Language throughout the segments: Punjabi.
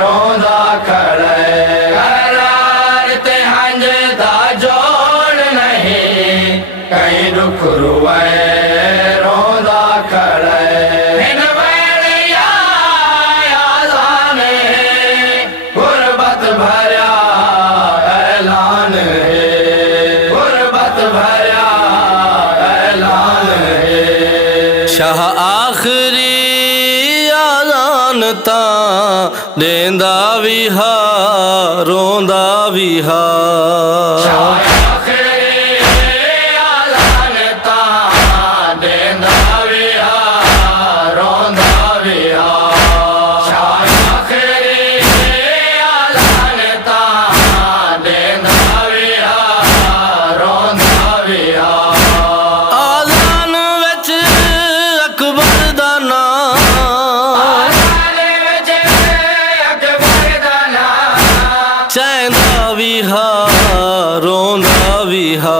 ਰੋਂਦਾ ਖੜੇ ਕਰਾਰ ਤੇ ਹੰਝ ਦਾ ਜੋੜ ਨਹੀਂ ਕਈ ਦੁੱਖ ਰੁਏ ਰੋਂਦਾ ਖੜੇ ਇਨ ਵੇਲੇ ਆਜ਼ਾਨ ਹੈ ਗੁਰਬਤ ਭਰਿਆ ਐਲਾਨ ਹੈ ਗੁਰਬਤ ਭਰਿਆ ਐਲਾਨ ਹੈ ਸ਼ਾਹ ਆਖਰੀ ਤਾਂ ਦੇਂਦਾ ਵੀ ਹਾ ਰੋਂਦਾ ਵੀ ਹਾ ਚੈਂਦਾ ਵੀ ਹਾ ਰੋਂਦਾ ਵੀ ਹਾ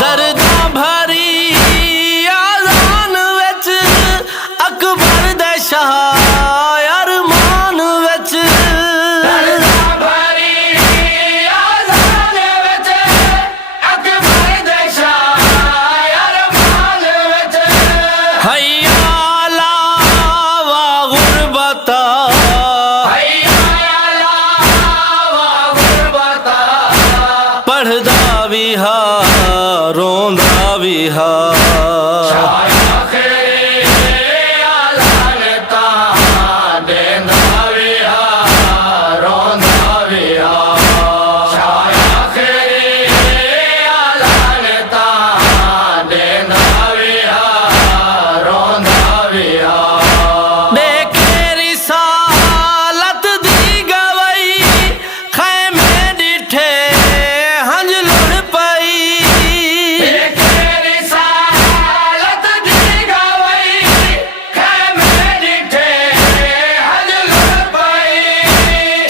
ਦਰਦਾਂ ਭਰੀ ਆਜ਼ਾਨ ਵਿੱਚ ਅਕਬਰ ਦੇ ਸ਼ਾਹ ਪੜ੍ਹਦਾ ਵੀ ਹਾ ਰੋਂਦਾ ਵੀ ਹਾ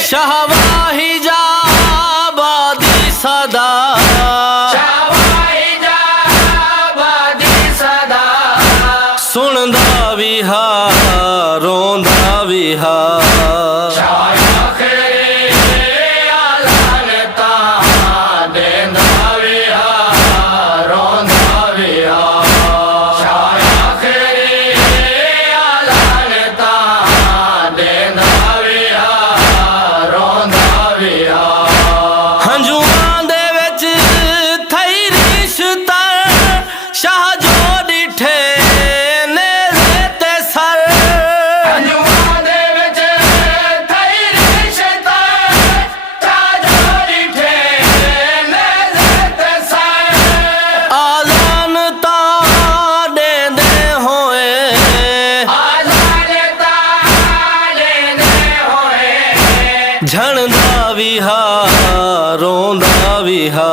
ਸ਼ਾਹਵਾਹੀ ਜਾਬਾਦੀ ਸਦਾ ਸੁਣਦਾ ਵੀ ਹਾ ਰੋਂਦਾ ਵੀ ਹਾ ਹੰਝੂਆਂ ਦੇ ਵਿੱਚ ਥਈ ਰਿਸ਼ਤਾ ਸ਼ਾਹ ਜੋ ਡਿਠੇ ਨੇੜੇ ਤੇ ਸਰ ਹੰਝੂਆਂ ਦੇ ਵਿੱਚ ਥਈ ਰਿਸ਼ਤਾ ਸ਼ਾਹ ਜੋ ਡਿਠੇ ਨੇੜੇ ਤੇ ਸਰ ਆਜ਼ਾਨ ਤਾਂ ਦੇਂਦੇ ਹੋਏ ਝਣਦਾ ਵੀ ਹਾ ਰੋਂਦਾ ਵੀ ਹਾ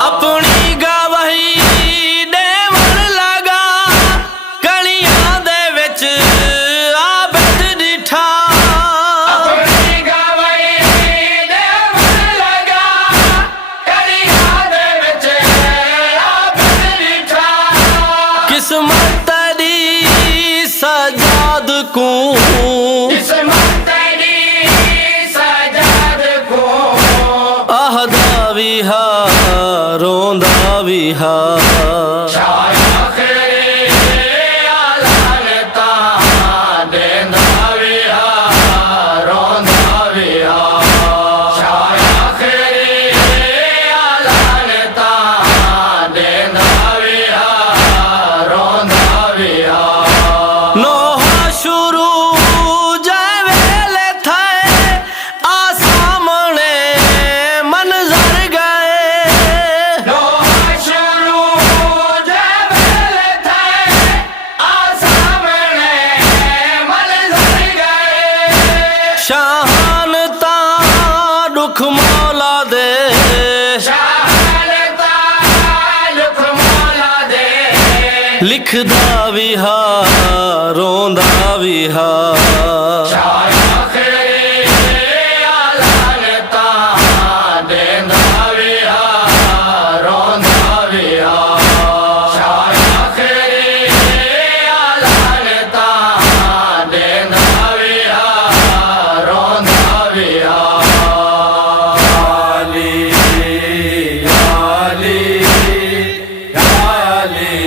ਆਪਣੀ ਗਵਾਹੀ ਦੇਵਣ ਲਗਾ ਕਲੀਆਂ ਦੇ ਵਿੱਚ किस्मत दी सजाद को आहदा भी हा रोंदा भी हा रोंदा भी हा ਲਿਖਦਾ ਵੀ ਹਾਂ ਰੋਂਦਾ ਵੀ ਹਾਂ ਛਾਇਆ ਖੇਰੇ ਆਲਣ ਤਾਂ ਦੇਂਦਾ ਵੀ ਆ ਰੋਂਦਾ ਵੀ ਆ ਛਾਇਆ ਖੇਰੇ ਆਲਣ ਤਾਂ ਦੇਂਦਾ ਵੀ ਆ ਰੋਂਦਾ ਵੀ ਆ ਆਲੀ ਆਲੀ ਆਲੀ